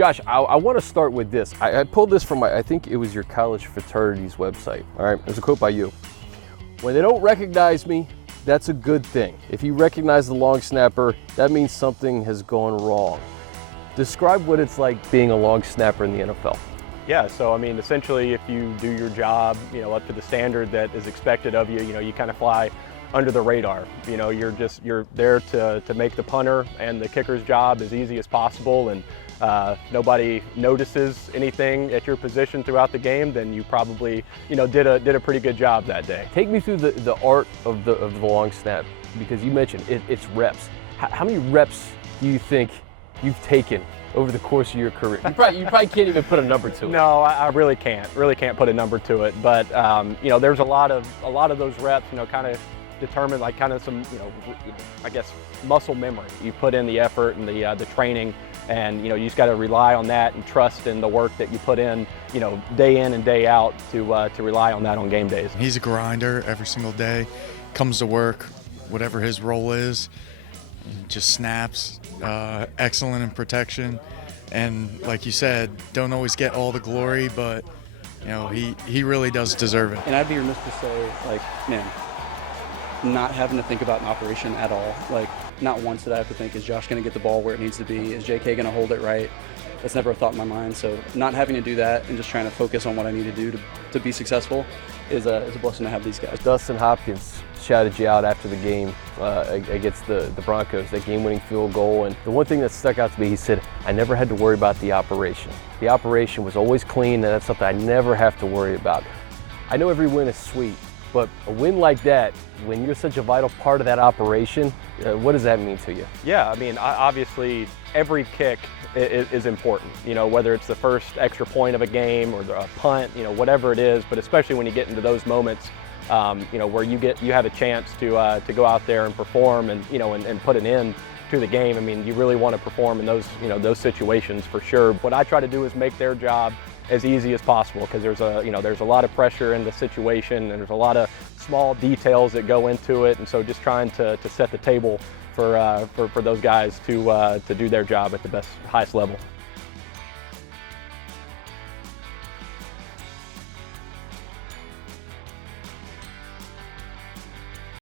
Josh, I want to start with this. I pulled this from I think it was your college fraternity's website. All right, there's a quote by you. When they don't recognize me, that's a good thing. If you recognize the long snapper, that means something has gone wrong. Describe what it's like being a long snapper in the NFL. Yeah, so I mean, essentially, if you do your job, up to the standard that is expected of you, you kind of fly under the radar. You're there to make the punter and the kicker's job as easy as possible, and nobody notices anything at your position throughout the game, then you probably, did a pretty good job that day. Take me through the art of the long snap, because you mentioned it's reps. How many reps do you think you've taken over the course of your career? You probably can't even put a number to it. No, I really can't put a number to it. But there's a lot of those reps, kind of determine like kind of some, I guess muscle memory. You put in the effort and the training, and you just got to rely on that and trust in the work that you put in, day in and day out to rely on that on game days. He's a grinder every single day, comes to work, whatever his role is, just snaps, excellent in protection, and like you said, don't always get all the glory, but he really does deserve it. And I'd be remiss to say, man, not having to think about an operation at all. Not once did I have to think, is Josh going to get the ball where it needs to be? Is JK going to hold it right? That's never a thought in my mind. So not having to do that and just trying to focus on what I need to do to be successful is a blessing to have these guys. Dustin Hopkins shouted you out after the game against the Broncos, that game-winning field goal. And the one thing that stuck out to me, he said, I never had to worry about the operation. The operation was always clean, and that's something I never have to worry about. I know every win is sweet, but a win like that, when you're such a vital part of that operation, what does that mean to you? Yeah, I mean, obviously every kick is important, whether it's the first extra point of a game or a punt, whatever it is, but especially when you get into those moments, where you have a chance to go out there and perform and, and put an end to the game. I mean, you really want to perform in those situations for sure. What I try to do is make their job as easy as possible, because there's a lot of pressure in the situation, and there's a lot of small details that go into it, and so just trying to set the table for those guys to do their job at the highest level.